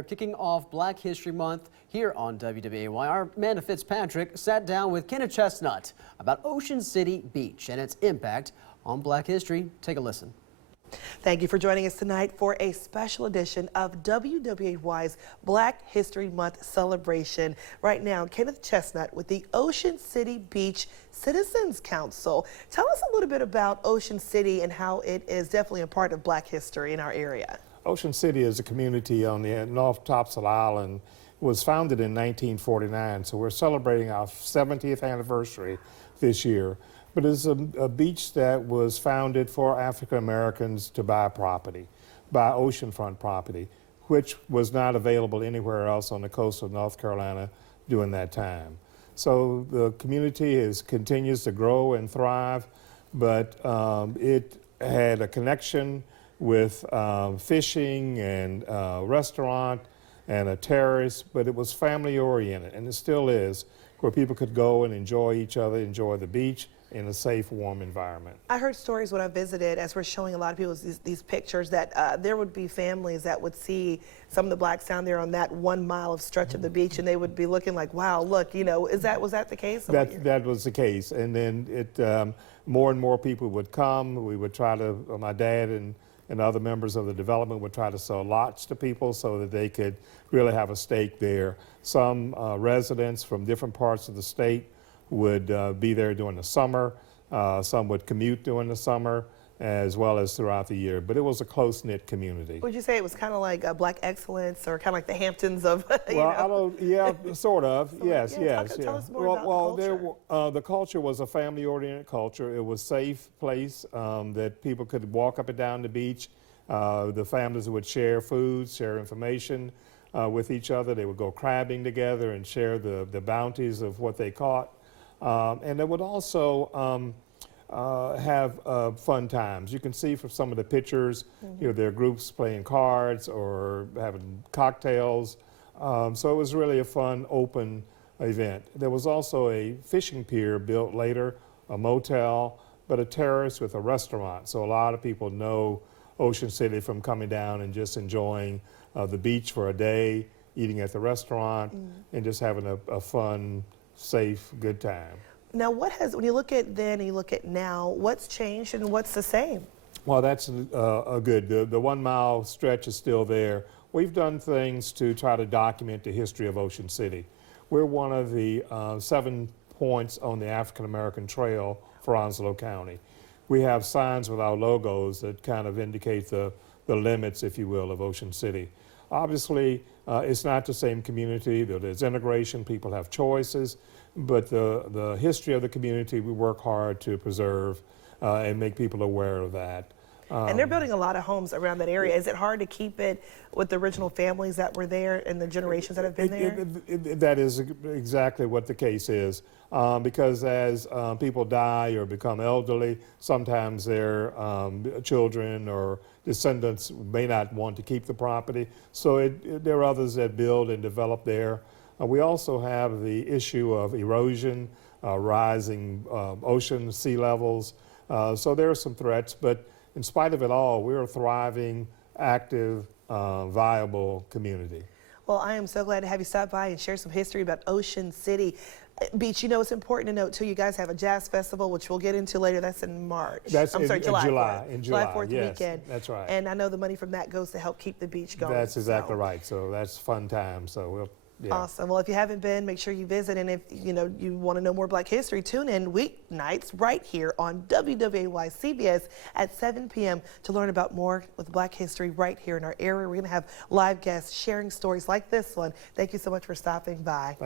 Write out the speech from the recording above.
are kicking off Black History Month here on WWAY. Our Amanda Fitzpatrick sat down with Kenneth Chestnut about Ocean City Beach and its impact on Black history. Take a listen. Thank you for joining us tonight for a special edition of WWAY's Black History Month celebration. Right now, Kenneth Chestnut with the Ocean City Beach Citizens Council. Tell us a little bit about Ocean City and how it is definitely a part of Black history in our area. Ocean City is a community on the North Topsail Island. It was founded in 1949, so we're celebrating our 70th anniversary this year. But it's a beach that was founded for African Americans to buy property, buy oceanfront property, which was not available anywhere else on the coast of North Carolina during that time. So the community continues to grow and thrive, but it had a connection with fishing and restaurant and a terrace, but it was family oriented, and it still is, where people could go and enjoy each other, enjoy the beach in a safe, warm environment. I heard stories when I visited, as we're showing a lot of people these pictures, that there would be families that would see some of the blacks down there on that 1 mile of stretch of the beach, and they would be looking like, wow, look, you know, was that the case? That was the case, and then more and more people would come. We would try to, my dad and other members of the development would try to sell lots to people so that they could really have a stake there. Some residents from different parts of the state would be there during the summer. Some would commute during the summer as well as throughout the year, but it was a close-knit community. Would you say it was kind of like Black excellence, or kind of like the Hamptons of, yeah, sort of, yes. Tell us more about the culture. The culture was a family-oriented culture. It was a safe place that people could walk up and down the beach. The families would share food, share information with each other. They would go crabbing together and share the bounties of what they caught. And they would also have fun times. You can see from some of the pictures, you know, there are groups playing cards or having cocktails. So it was really a fun, open event. There was also a fishing pier built later, a motel, but a terrace with a restaurant. So a lot of people know Ocean City from coming down and just enjoying the beach for a day, eating at the restaurant, and just having a fun, safe, good time. Now, when you look at then and you look at now, what's changed and what's the same? Well, that's good. The 1 mile stretch is still there. We've done things to try to document the history of Ocean City. We're one of the 7 points on the African American Trail for Onslow County. We have signs with our logos that kind of indicate the limits, if you will, of Ocean City. Obviously, it's not the same community. There's integration, people have choices, but the history of the community, we work hard to preserve and make people aware of that. And they're building a lot of homes around that area. Is it hard to keep it with the original families that were there and the generations that have been there? That is exactly what the case is. Because as people die or become elderly, sometimes their children or descendants may not want to keep the property. So there are others that build and develop there. We also have the issue of erosion, rising ocean sea levels. So there are some threats, but in spite of it all, we're a thriving, active, viable community. Well, I am so glad to have you stop by and share some history about Ocean City Beach. You know, it's important to note, too, you guys have a jazz festival, which we'll get into later. That's in March. I'm sorry, July 4th yes, weekend. That's right. And I know the money from that goes to help keep the beach going. That's exactly right. So that's fun time. So yeah. Awesome. Well, if you haven't been, make sure you visit. And if you want to know more Black history, tune in weeknights right here on WWAY CBS at 7 p.m. to learn about more with Black history right here in our area. We're going to have live guests sharing stories like this one. Thank you so much for stopping by.